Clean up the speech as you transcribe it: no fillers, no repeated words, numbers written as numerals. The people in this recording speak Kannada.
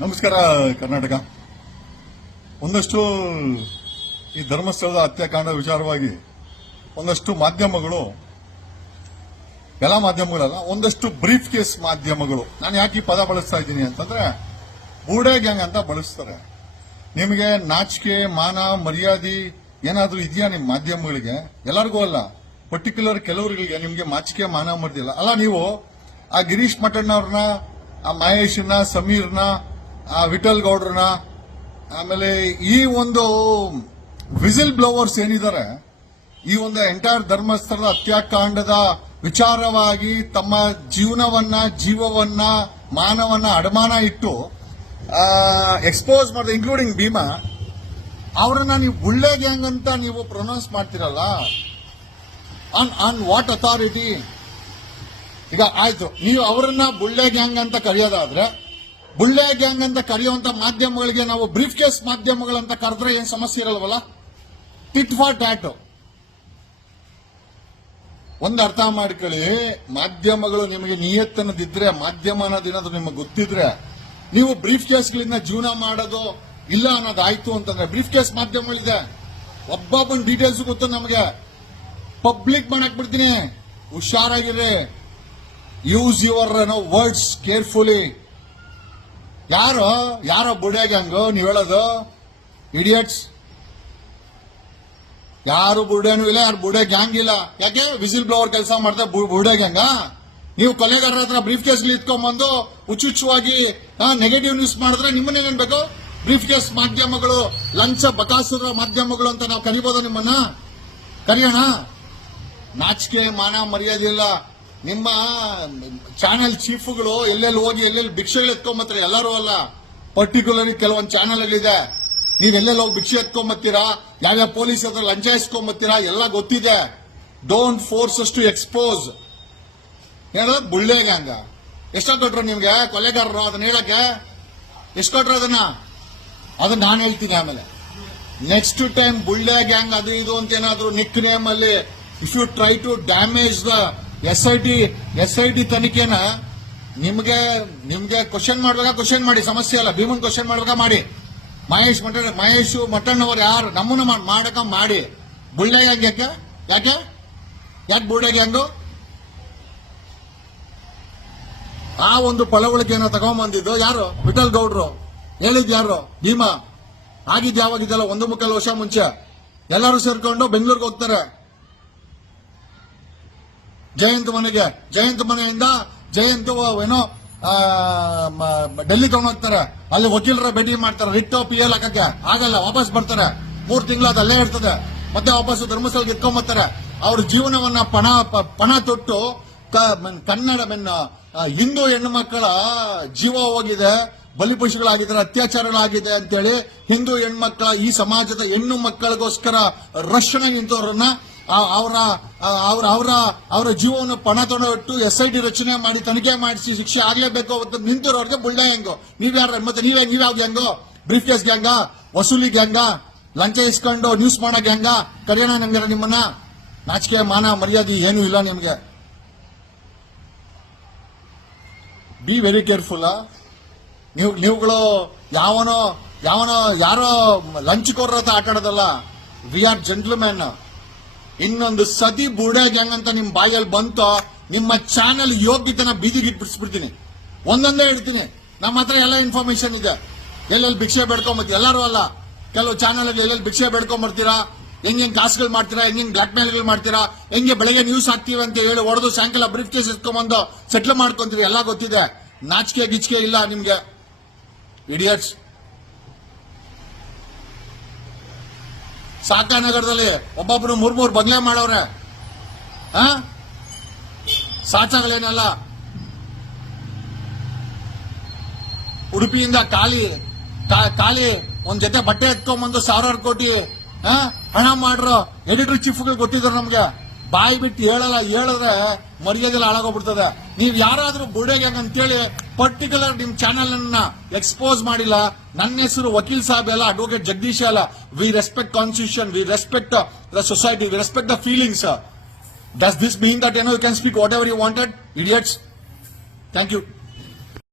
ನಮಸ್ಕಾರ ಕರ್ನಾಟಕ. ಒಂದಷ್ಟು ಈ ಧರ್ಮಸ್ಥಳದ ಹತ್ಯಾಕಾಂಡ ವಿಚಾರವಾಗಿ ಒಂದಷ್ಟು ಮಾಧ್ಯಮಗಳು, ಎಲ್ಲ ಮಾಧ್ಯಮಗಳಲ್ಲ, ಒಂದಷ್ಟು ಬ್ರೀಫ್ ಕೇಸ್ ಮಾಧ್ಯಮಗಳು, ನಾನು ಯಾಕೆ ಈ ಪದ ಬಳಸ್ತಾ ಇದ್ದೀನಿ ಅಂತಂದ್ರೆ ಬೂಡೆ ಗ್ಯಾಂಗ್ ಅಂತ ಬಳಸ್ತಾರೆ. ನಿಮಗೆ ನಾಚಿಕೆ, ಮಾನ, ಮರ್ಯಾದೆ ಏನಾದ್ರೂ ಇದೆಯಾ ನಿಮ್ಮ ಮಾಧ್ಯಮಗಳಿಗೆ? ಎಲ್ಲರಿಗೂ ಅಲ್ಲ, ಪರ್ಟಿಕ್ಯುಲರ್ ಕೆಲವರಿಗೆ ನಿಮ್ಗೆ ಮಾಚಿಕೆ, ಮಾನ, ಮರ್ಯಾದೆ ಅಲ್ಲ. ನೀವು ಆ ಗಿರೀಶ್ ಮಠಣ್ಣವ್ರನ್ನ, ಆ ಮಹೇಶ್ನ, ಸಮೀರ್ನ, ಆ ವಿಠಲ್ ಗೌಡ್ರನ್ನ, ಆಮೇಲೆ ಈ ಒಂದು ವಿಸಿಲ್ ಬ್ಲೋವರ್ಸ್ ಏನಿದ್ದಾರೆ, ಈ ಒಂದು ಎಂಟೈರ್ ಧರ್ಮಸ್ಥಳದ ಹತ್ಯಾಕಾಂಡದ ವಿಚಾರವಾಗಿ ತಮ್ಮ ಜೀವವನ್ನ, ಮಾನವನ್ನ ಅಡಮಾನ ಇಟ್ಟು ಎಕ್ಸ್ಪೋಸ್ ಮಾಡಿದ, ಇನ್ಕ್ಲೂಡಿಂಗ್ ಭೀಮಾ, ಅವರನ್ನ ನೀವು ಬುಳ್ಳೆ ಗ್ಯಾಂಗ್ ಅಂತ ನೀವು ಪ್ರೊನೌನ್ಸ್ ಮಾಡ್ತಿರಲ್ಲ, ಆನ್ ವಾಟ್ ಅಥಾರಿಟಿ? ಈಗ ಆಯ್ತು, ನೀವು ಅವರನ್ನ ಬುಳ್ಳೆ ಗ್ಯಾಂಗ್ ಅಂತ ಕರೆಯೋದಾದ್ರೆ, ಬುಳ್ಳೆ ಗ್ಯಾಂಗ್ ಅಂತ ಕರೆಯುವಂತ ಮಾಧ್ಯಮಗಳಿಗೆ ನಾವು ಬ್ರೀಫ್ ಕೇಸ್ ಮಾಧ್ಯಮಗಳಂತ ಕರೆದ್ರೆ ಏನ್ ಸಮಸ್ಯೆ ಇರಲ್ವಲ್ಲ? Tit for that. ಒಂದು ಅರ್ಥ ಮಾಡ್ಕೊಳ್ಳಿ, ಮಾಧ್ಯಮಗಳು ನಿಮಗೆ ನಿಯತ್ತನ್ನದಿದ್ರೆ, ಮಾಧ್ಯಮ ಅನ್ನೋದೇನಾದ್ರು ನಿಮಗೆ ಗೊತ್ತಿದ್ರೆ, ನೀವು ಬ್ರೀಫ್ ಕೇಸ್ಗಳಿಂದ ಜೀವನ ಮಾಡೋದು ಇಲ್ಲ ಅನ್ನೋದಾಯ್ತು ಅಂತಂದ್ರೆ, ಬ್ರೀಫ್ ಕೇಸ್ ಮಾಧ್ಯಮಗಳಿದೆ, ಒಬ್ಬೊಬ್ಬನ ಡೀಟೇಲ್ಸ್ ಗೊತ್ತು ನಮಗೆ, ಪಬ್ಲಿಕ್ ಮಾಡಕ್ ಬಿಡ್ತೀನಿ, ಹುಷಾರಾಗಿರ್ರಿ. Use your words carefully. ಯಾರೋ ಬುಡೆ ಗ್ಯಾಂಗು ನೀವು ಹೇಳೋದು? ಇಡಿಯಟ್ಸ್. ಯಾರು ಬುಡೆನೂ ಇಲ್ಲ, ಯಾರು ಬುಡೆ ಗ್ಯಾಂಗ್ ಇಲ್ಲ. ಯಾಕೆ? ವಿಸಿಲ್ ಬ್ಲೋವರ್ ಕೆಲಸ ಮಾಡ್ತಾರೆ ಬುಡೆ ಗ್ಯಾಂಗ. ನೀವು ಕೊಲೆಗಾರರ ಹತ್ರ ಬ್ರೀಫ್ ಕೇಸ್ ಇಟ್ಕೊಂಡ್ಬಂದು ಹುಚ್ಚುಚ್ಚುವಾಗಿ ನೆಗೆಟಿವ್ ನ್ಯೂಸ್ ಮಾಡಿದ್ರೆ ನಿಮ್ಮನ್ನೇನ್ ಬೇಕು? ಬ್ರೀಫ್ ಕೇಸ್ ಮಾಧ್ಯಮಗಳು, ಲಂಚ ಬಕಾಸುರ ಮಾಧ್ಯಮಗಳು ಅಂತ ನಾವು ಕರಿಬೋದ? ನಿಮ್ಮನ್ನ ಕರೆಯೋಣ? ನಾಚಿಕೆ, ಮಾನ, ಮರ್ಯಾದೆ ಇಲ್ಲ. ನಿಮ್ಮ ಚಾನೆಲ್ ಚೀಫ್ಗಳು ಎಲ್ಲೆಲ್ಲಿ ಹೋಗಿ ಎಲ್ಲೆಲ್ಲಿ ಭಿಕ್ಷೆಗಳು ಎತ್ಕೊಂಬತ್ತೀರ? ಎಲ್ಲರೂ ಅಲ್ಲ, ಪರ್ಟಿಕ್ಯುಲರ್ಲಿ ಕೆಲವೊಂದು ಚಾನೆಲ್ಗಳಿದೆ. ನೀವೆಲ್ಲೆಲ್ಲಿ ಹೋಗಿ ಭಿಕ್ಷೆ ಎತ್ಕೊಂಬತ್ತೀರಾ, ಯಾವ್ಯಾವ ಪೊಲೀಸ್ ಹತ್ರ ಲಂಚ ಇಸ್ಕೊಂಬತ್ತೀರಾ, ಎಲ್ಲ ಗೊತ್ತಿದೆ. Don't force us to expose. ಹೇಳೋದು ಬುಳ್ಳೆ ಗ್ಯಾಂಗ. ಎಷ್ಟೋ ಕೊಟ್ರು ನಿಮ್ಗೆ ಕೊಲೆಗಾರರು? ಅದನ್ನ ಹೇಳಕ್ಕೆ ಎಷ್ಟು ಕೊಟ್ರು? ಅದನ್ನ ನಾನು ಹೇಳ್ತೀನಿ ಆಮೇಲೆ. ನೆಕ್ಸ್ಟ್ ಟೈಮ್ ಬುಳ್ಳೆ ಗ್ಯಾಂಗ್ ಅದು ಇದು ಅಂತ ಏನಾದ್ರು ನಿಕ್ ನೇಮ್ ಅಲ್ಲಿ if you try to damage the SIT ತನಿಖೆನ, ನಿಮ್ಗೆ ಕ್ವಶನ್ ಮಾಡ್ಬೇಕಾ ಕ್ವಶನ್ ಮಾಡಿ, ಸಮಸ್ಯೆ ಅಲ್ಲ. ಭೀಮನ್ ಕ್ವಶನ್ ಮಾಡ್ಬೇಕಾ ಮಾಡಿ. ಮಹೇಶ್ ಮಠಣ್ಣವರು ಯಾರು ನಮ್ಮನ್ನ ಮಾಡಕ ಮಾಡಿ. ಬುಳ್ಳೆ ಗ್ಯಾಂಗ್ ಯಾಕೆ ಬುಳ್ಳೆ ಗ್ಯಾಂಗು? ಆ ಒಂದು ಪಳವಳಿಕೆಯನ್ನು ತಗೊಂಡ್ಬಂದಿದ್ದು ಯಾರು? ವಿಠಲ್ ಗೌಡ್ರು. ಹೇಳಿದ್ ಯಾರು? ಭೀಮಾ. ಆಗಿದ್ ಯಾವಾಗಿದ್ದಲ್ಲ, 1.25 ವರ್ಷ ಮುಂಚೆ ಎಲ್ಲರೂ ಸೇರ್ಕೊಂಡು ಬೆಂಗಳೂರಿಗೆ ಹೋಗ್ತಾರೆ ಜಯಂತ್ ಮನೆಗೆ. ಜಯಂತ್ ಮನೆಯಿಂದ ಜಯಂತ್ ಏನೋ ಡೆಲ್ಲಿ ತಗೊಂಡೋಗ್ತಾರೆ. ಅಲ್ಲಿ ವಕೀಲರ ಭೇಟಿ ಮಾಡ್ತಾರೆ, ರಿಟ್ PL ಹಾಕಕ್ಕೆ ಆಗಲ್ಲ, ವಾಪಸ್ ಬರ್ತಾರೆ. 3 ತಿಂಗಳು ಅದು ಅಲ್ಲೇ ಇರ್ತದೆ. ಮತ್ತೆ ವಾಪಸ್ ಧರ್ಮಸ್ಥಳಕ್ಕೆ ಇಟ್ಕೊಂಡ್ಬರ್ತಾರೆ. ಅವ್ರ ಜೀವನವನ್ನ ಪಣ ತೊಟ್ಟು ಕನ್ನಡ ಹಿಂದೂ ಹೆಣ್ಣು ಮಕ್ಕಳ ಜೀವ ಹೋಗಿದೆ, ಬಲಿಪಶುಗಳಾಗಿದ್ದಾರೆ, ಅತ್ಯಾಚಾರಗಳಾಗಿದೆ ಅಂತೇಳಿ ಹಿಂದೂ ಹೆಣ್ಮಕ್ಕಳ, ಈ ಸಮಾಜದ ಹೆಣ್ಣು ಮಕ್ಕಳಿಗೋಸ್ಕರ ರಕ್ಷಣೆ ನಿಂತವ್ರನ್ನ ಅವರ ಜೀವವನ್ನು ಪಣ ತೊಗೊಂಡು SIT ರಚನೆ ಮಾಡಿ ತನಿಖೆ ಮಾಡಿಸಿ ಶಿಕ್ಷೆ ಆಗ್ಲೇಬೇಕು ಅಂತ ನಿಂತಿರೋರ್ಗೆ ಬುಳ್ಳೆ ಗ್ಯಾಂಗು. ನೀವ್ಯಾರ? ಮತ್ತೆ ನೀವ್ಯಾವ್ ಗ್ಯಾಂಗು? ಬ್ರೀಫ್ ಕೇಸ್ ಗ್ಯಾಂಗ? ವಸೂಲಿ ಗ್ಯಾಂಗ? ಲಂಚ ಇಸ್ಕೊಂಡು ನ್ಯೂಸ್ ಮಾಡೋ ಗ್ಯಾಂಗ? ಕರೆಯೋಣ ನಂಗಾರ ನಿಮ್ಮನ್ನ? ನಾಚಿಕೆ, ಮಾನ, ಮರ್ಯಾದೆ ಏನೂ ಇಲ್ಲ ನಿಮ್ಗೆ. Be very careful. ನೀವುಗಳು ಯಾರೋ ಲಂಚ್ಕೋರ್ರ ಹತ್ರ ಆಟ ಆಡೋದಲ್ಲ. We are gentlemen. ಇನ್ನೊಂದು ಸತಿ ಬುಡೆ ಗ್ಯಾಂಗ್ ಅಂತ ನಿಮ್ ಬಾಯಲ್ಲಿ ಬಂತೋ, ನಿಮ್ಮ ಚಾನೆಲ್ ಯೋಗ್ಯತೆನ ಬೀದಿಗೆ ಇಟ್ಬಿಡ್ಸ್ಬಿಡ್ತೀನಿ. ಒಂದೊಂದೇ ಹೇಳ್ತೀನಿ. ನಮ್ಮ ಹತ್ರ ಎಲ್ಲ ಇನ್ಫಾರ್ಮೇಶನ್ ಇದೆ. ಎಲ್ಲೆಲ್ಲಿ ಭಿಕ್ಷೆ ಬೇಡ್ಕೊಂಬರ್ತೀವಿ, ಎಲ್ಲರೂ ಅಲ್ಲ, ಕೆಲವು ಚಾನೆಲ್ ಎಲ್ಲೆಲ್ಲಿ ಭಿಕ್ಷೆ ಬೇಡ್ಕೊಂಬರ್ತೀರಾ, ಹೆಂಗೆ ಕಾಸುಗಳು ಮಾಡ್ತೀರಾ, ಹೆಂಗೆ ಬ್ಲಾಕ್ ಮೇಲ್ಗಳು ಮಾಡ್ತೀರಾ, ಹೆಂಗೆ ಬೆಳಗ್ಗೆ ನ್ಯೂಸ್ ಹಾಕ್ತೀವಿ ಅಂತ ಹೇಳಿ ಹೊಡೆದು ಸಾಯಂಕಾಲ ಬ್ರೀಫ್ ಕೇಸ್ ಎತ್ಕೊಂಡ್ಬಂದು ಸೆಟ್ಲ್ ಮಾಡ್ಕೊಂತೀವಿ, ಎಲ್ಲ ಗೊತ್ತಿದೆ. ನಾಚಿಕೆ ಗಿಚ್ಕೆ ಇಲ್ಲ ನಿಮ್ಗೆ, ಇಡಿಯಟ್ಸ್. ಸಾಕಾನಗರದಲ್ಲಿ ಒಬ್ಬೊಬ್ರು 3 ಬಂಗ್ಲೆ ಮಾಡವ್ರೆ. ಸಾಚಾಗಳೇನಲ್ಲ. ಉಡುಪಿಯಿಂದ ಖಾಲಿ ಒಂದ್ ಜೊತೆ ಬಟ್ಟೆ ಎತ್ಕೊಂಡ್ಬಂದು 1000 ಕೋಟಿ ಹಣ ಮಾಡ್ರು ಎಡಿಟರ್ ಚೀಫ್ಗಳು ಗೊತ್ತಿದ್ರು ನಮ್ಗೆ. ಬಾಯಿ ಬಿಟ್ಟು ಹೇಳಿದ್ರೆ ಮರ್ಯಾದೆಲ್ಲ ಹಾಳಾಗೋಗ್ಬಿಡ್ತದೆ. ನೀವ್ ಯಾರಾದ್ರೂ ಬುಡೆ ಗ್ಯಾಂಗ್ ಅಂತೇಳಿ ಪರ್ಟಿಕ್ಯುಲರ್ ನಿಮ್ ಚಾನೆಲ್ ಅನ್ನ ಎಕ್ಸ್ಪೋಸ್ ಮಾಡಿಲ್ಲ. ನನ್ನ ಹೆಸರು ವಕೀಲ್ ಸಾಹೇಬ್ ಅಲ್ಲ, ಅಡ್ವೊಕೇಟ್ ಜಗದೀಶ್ ಅಲ್ಲ. We respect constitution, we respect the society, we respect the feelings. Does this mean that you can speak whatever you wanted? Idiots. Thank you.